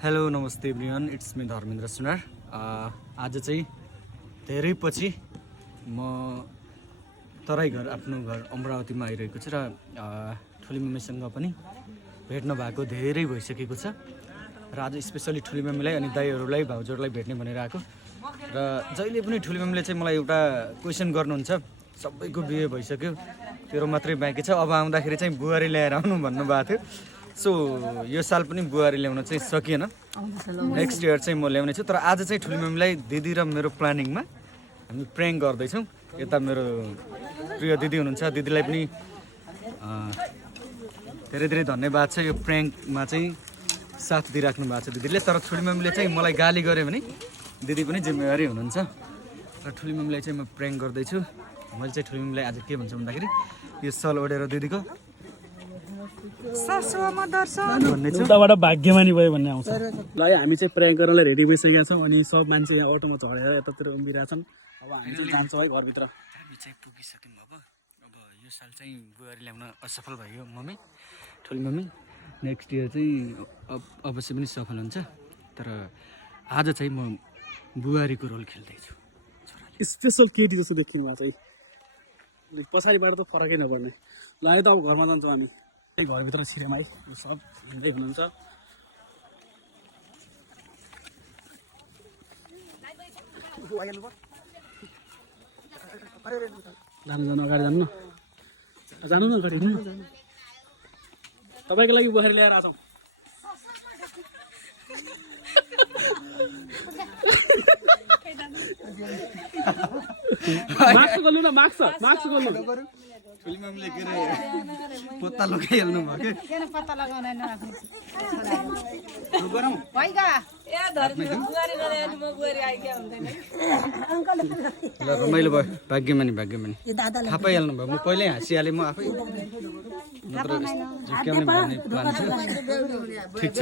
Hello नमस्ते everyone, it's me Dharmendra सुनार। आज चाहिँ धेरै पछि म तराई घर आफ्नो घर अमरावतीमा आइरहेको छु र ठुली मम्मीसँग पनि भेट्न भएको धेरै भइसकेको छ र आज स्पेसली ठुली मम्मीलाई अनि दाइहरूलाई भाउजूहरूलाई भेट्ने भनेर आएको। र जहिले पनि ठुली मम्मीले चाहिँ मलाई एउटा क्वेसन गर्नुहुन्छ, सबैको बिहे भइसक्यो, तेरो मात्रै बाँकी छ, अब आउँदाखेरि चाहिँ बुहारी ल्याएर आउनु भन्नुभएको थियो। सो यो साल पनि बुहारी ल्याउन चाहिँ सकिएन, नेक्स्ट इयर चाहिँ म ल्याउने छु। तर आज चाहिँ ठुली मम्मीलाई दिदी र मेरो प्लानिङमा हामी प्र्याङ्क गर्दैछौँ। यता मेरो प्रिय दिदी हुनुहुन्छ, दिदीलाई पनि धेरै धेरै धन्यवाद छ यो प्र्याङ्कमा चाहिँ साथ दिइराख्नु भएको छ दिदीले। तर ठुली मम्मीले चाहिँ मलाई गाली गर्यो भने दिदी पनि जिम्मेवारी हुनुहुन्छ र ठुली मम्मीलाई चाहिँ म प्र्याङ्क गर्दैछु। मैले चाहिँ ठुली मम्मीलाई आज के भन्छु भन्दाखेरि यो सल ओढेर दिदीको उताबाट भाग्यमानी भयो भन्ने आउँछ। ल हामी चाहिँ प्र्याङ्क गर्नलाई रेडी भइसकेका छौँ अनि सब मान्छे यहाँ अटोमा झरेर यतातिर उभिरहेछन्। अब हामी चाहिँ जान्छौँ है घरभित्र। हामी चाहिँ पुगिसक्यौँ। अब यो साल चाहिँ बुहारी ल्याउन असफल भयो मम्मी, ठुली मम्मी। नेक्स्ट इयर चाहिँ अवश्य पनि सफल हुन्छ। तर आज चाहिँ म बुहारीको रोल खेल्दैछु। स्पेसल केटी जस्तो देखिनु भएको चाहिँ पछाडिबाट त फरकै नपर्ने। ल है त अब घरमा जान्छौँ हामी। घरभित्र छिरेमा है सब हिँड्दै हुनुहुन्छ। जानु जानु अगाडि जानु न, जानु न अगाडि तपाईँको लागि बुहारी ल्याएर आउँछौँ। माक्स गर्नु न, माक्स गर्नु। ठुली मम्मीले के अरे पत्ता लगाइहाल्नु भयो कि पत्ता लगाउन ल रमाइलो भयो। भाग्यमानी थाहा पाइहाल्नु भयो। म पहिल्यै हाँसिहालेँ, म आफै नत्र झुक्क्याउने भन्ने प्लान थियो। ठिक छ।